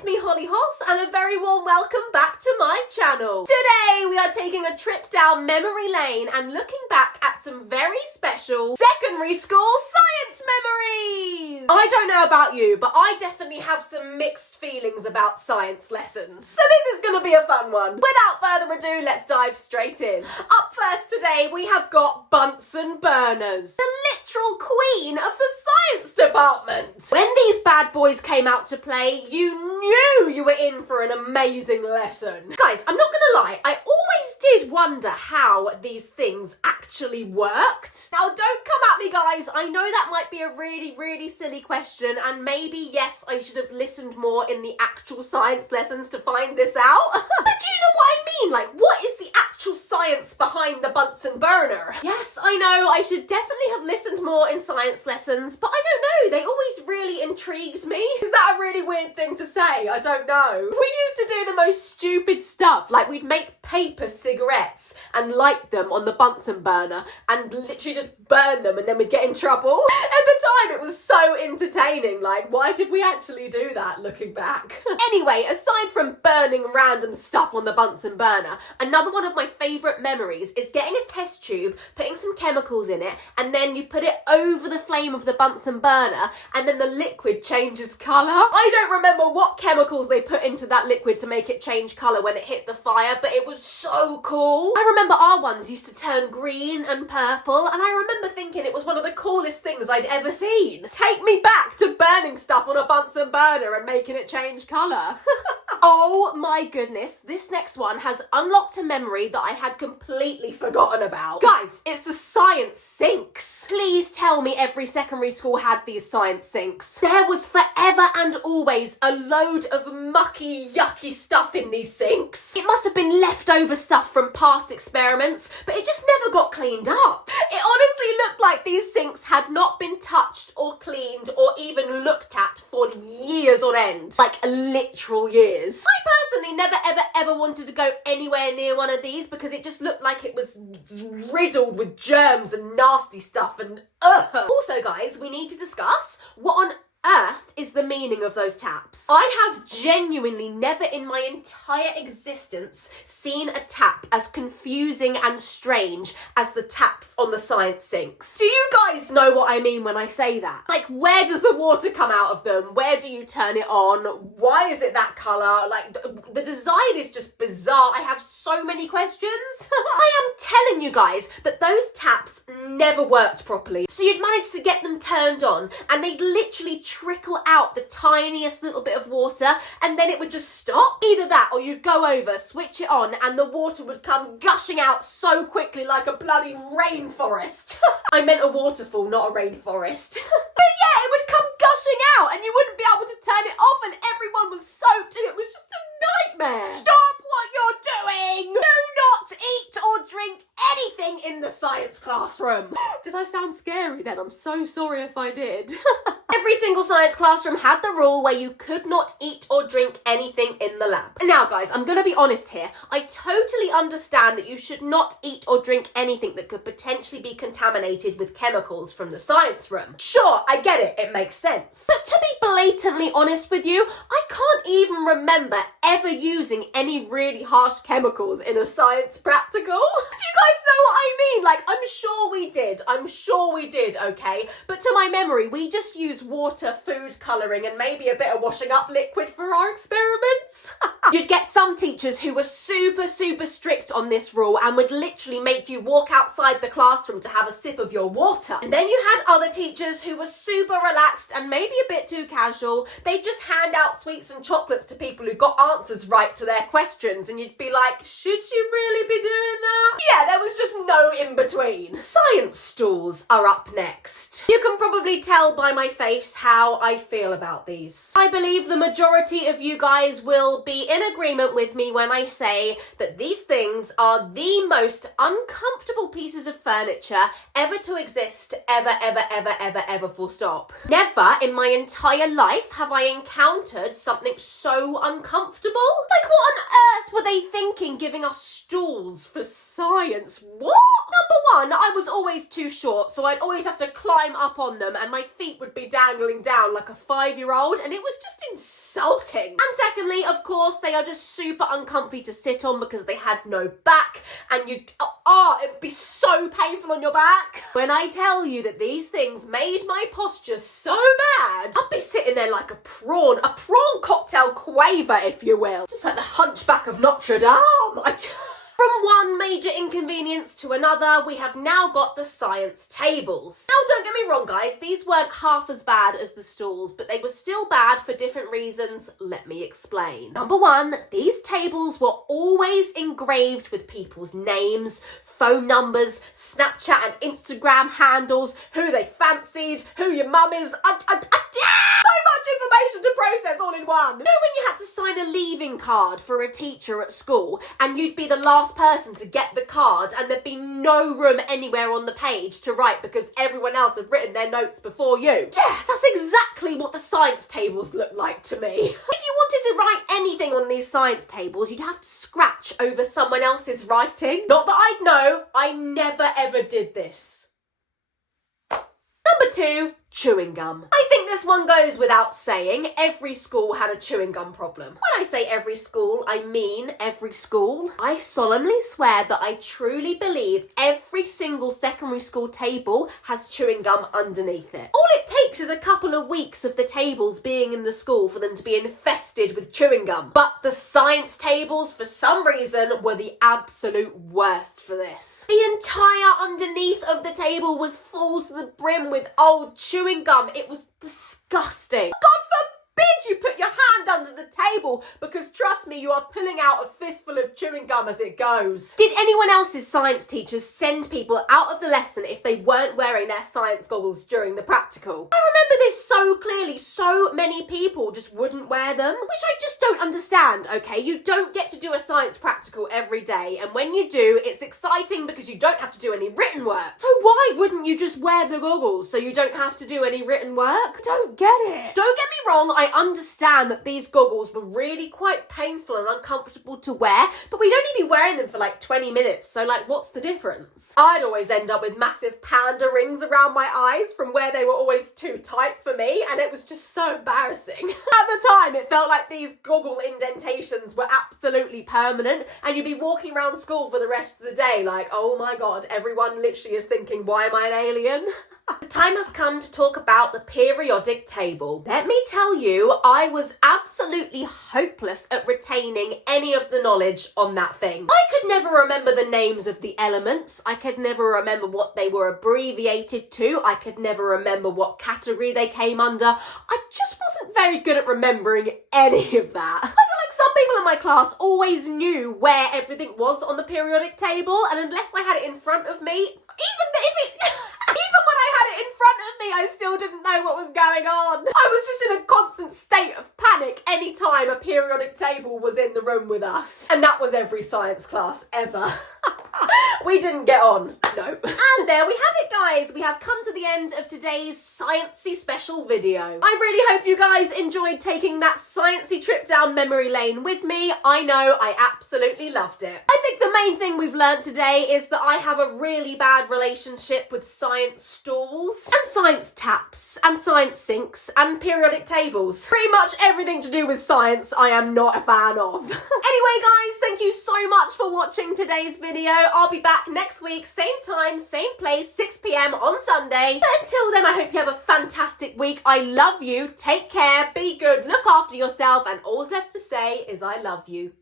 it's me, Holly Hoss, and a very warm welcome back to my channel. Today we are taking a trip down memory lane and looking back at some very special secondary school science memories. I don't know about you, but I definitely have some mixed feelings about science lessons. So this is going to be a fun one. Without further ado, let's dive straight in. Up first today, we have got Bunsen burners, the literal queen of the science department. When these bad boys came out to play, you knew you were in for an amazing lesson. Guys, I'm not gonna lie, I always did wonder how these things actually worked. Now, don't come at me, guys. I know that might be a really silly question, and maybe, yes, I should have listened more in the actual science lessons to find this out. But do you know what I mean? Like, what is the actual science behind the Bunsen burner? Yes, I know, I should definitely have listened more in science lessons, but I don't know, they always really intrigued me. Is that a really weird thing to say? I don't know. We used to do the most stupid stuff, like we'd make paper cigarettes and light them on the Bunsen burner and literally just burn them and then we'd get in trouble. At the time it was so entertaining, like why did we actually do that looking back? Anyway, aside from burning random stuff on the Bunsen burner, another one of my favourite memories is getting a test tube, putting some chemicals in it, and then you put it over the flame of the Bunsen burner and then the liquid changes colour. I don't remember what chemicals they put into that liquid to make it change colour when it hit the fire, but it was so cool. I remember our ones used to turn green and purple, and I remember thinking it was one of the coolest things I'd ever seen. Take me back to burning stuff on a Bunsen burner and making it change colour. Oh my goodness, this next one has unlocked a memory that I had completely forgotten about. Guys, it's the science sinks. Please tell me every secondary school had these science sinks. There was forever and always a load of mucky, yucky stuff in these sinks. It must have been leftover stuff from past experiments, but it just never got cleaned up. It honestly looked like these sinks had not been touched or cleaned or even looked at for years on end. Like literal years. I personally never ever wanted to go anywhere near one of these because it just looked like it was riddled with germs and nasty stuff and ugh. Also guys, we need to discuss what on earth is the meaning of those taps. I have genuinely never in my entire existence seen a tap as confusing and strange as the taps on the science sinks. Do you guys know what I mean when I say that? Like, where does the water come out of them? Where do you turn it on? Why is it that colour? Like, the design is just bizarre. I have so many questions. I am telling you guys that those taps never worked properly. So you'd manage to get them turned on and they'd literally trickle out the tiniest little bit of water and then it would just stop. Either that or you'd go over, switch it on and the water would come gushing out so quickly like a bloody rainforest. I meant a waterfall, not a rainforest. But yeah, it would come gushing out and you wouldn't be able to turn it off and everyone was soaked and it was just a nightmare. Stop what you're doing! Do not eat or drink anything in the science classroom. Did I sound scary then? I'm so sorry if I did. Every single science classroom had the rule where you could not eat or drink anything in the lab. Now guys, I'm gonna be honest here. I totally understand that you should not eat or drink anything that could potentially be contaminated with chemicals from the science room. Sure, I get it, it makes sense. But to be blatantly honest with you, I can't even remember ever using any really harsh chemicals in a science practical. Do you guys know what I mean? Like, I'm sure we did, okay? But to my memory, we just used water, food colouring, and maybe a bit of washing up liquid for our experiments. You'd get some teachers who were super strict on this rule and would literally make you walk outside the classroom to have a sip of your water. And then you had other teachers who were super relaxed and maybe a bit too casual. They'd just hand out sweets and chocolates to people who got answers right to their questions and you'd be like, should you really be doing that? Yeah, there was just no in between. Science stools are up next. You can probably tell by my face how I feel about these. I believe the majority of you guys will be in agreement with me when I say that these things are the most uncomfortable pieces of furniture ever to exist, ever, full stop. Never in my entire life have I encountered something so uncomfortable. Like, what on earth were they thinking giving us stools for science? What? Number one, I was always too short, so I'd always have to climb up on them and my feet would be dangling down like a 5-year-old and it was just insulting. And Secondly, of course, they are just super uncomfy to sit on because they had no back, and it'd be so painful on your back. When I tell you that these things made my posture so bad, I'd be sitting there like a prawn cocktail quaver, if you will. Just like the Hunchback of Notre Dame. From one major inconvenience to another, we have now got the science tables. Now, don't get me wrong, guys, these weren't half as bad as the stools, but they were still bad for different reasons. Let me explain. Number one, these tables were always engraved with people's names, phone numbers, Snapchat and Instagram handles, who they fancied, who your mum is. So much information to process all in one. You know when you had to sign a leaving card for a teacher at school and you'd be the last person to get the card and there'd be no room anywhere on the page to write because everyone else had written their notes before you? Yeah, that's exactly what the science tables look like to me. If you wanted to write anything on these science tables, you'd have to scratch over someone else's writing. Not that I'd know, I never ever did this. Number two, chewing gum. I think this one goes without saying. Every school had a chewing gum problem. When I say every school, I mean every school. I solemnly swear that I truly believe every single secondary school table has chewing gum underneath it. All it takes is a couple of weeks of the tables being in the school for them to be infested with chewing gum. But the science tables, for some reason, were the absolute worst for this. The entire underneath of the table was full to the brim with old chewing gum. It was disgusting. God forbid you put your hand under the table, because trust me, you are pulling out a fistful of chewing gum as it goes. Did anyone else's science teachers send people out of the lesson if they weren't wearing their science goggles during the practical? I remember this so clearly. So many people just wouldn't wear them, which I just don't understand, okay? You don't get to do a science practical every day, and when you do, it's exciting because you don't have to do any written work. So why wouldn't you just wear the goggles so you don't have to do any written work? Don't get it. Don't get me wrong, I understand that these goggles were really quite painful and uncomfortable to wear, but we'd only be wearing them for like 20 minutes, so like, what's the difference? I'd always end up with massive panda rings around my eyes from where they were always too tight for me, and it was just so embarrassing. At the time, it felt like these goggle indentations were absolutely permanent, and you'd be walking around school for the rest of the day like, oh my god, everyone literally is thinking, why am I an alien? The time has come to talk about the periodic table. Let me tell you, I was absolutely hopeless at retaining any of the knowledge on that thing. I could never remember the names of the elements. I could never remember what they were abbreviated to. I could never remember what category they came under. I just wasn't very good at remembering any of that. I feel like some people in my class always knew where everything was on the periodic table, and unless I had it in front of me, even when I had it in front of me, I still didn't know what was going on. I was just in a constant state of panic anytime a periodic table was in the room with us. And that was every science class ever. We didn't get on, no. And there we have it, guys. We have come to the end of today's sciencey special video. I really hope you guys enjoyed taking that sciencey trip down memory lane with me. I know I absolutely loved it. I think the main thing we've learned today is that I have a really bad relationship with science stools and science taps and science sinks and periodic tables. Pretty much everything to do with science I am not a fan of. Anyway, guys, thank you so much for watching today's video. I'll be back next week, same time, same place, 6 p.m. on Sunday. But until then, I hope you have a fantastic week. I love you. Take care, be good, look after yourself, and all's left to say is I love you.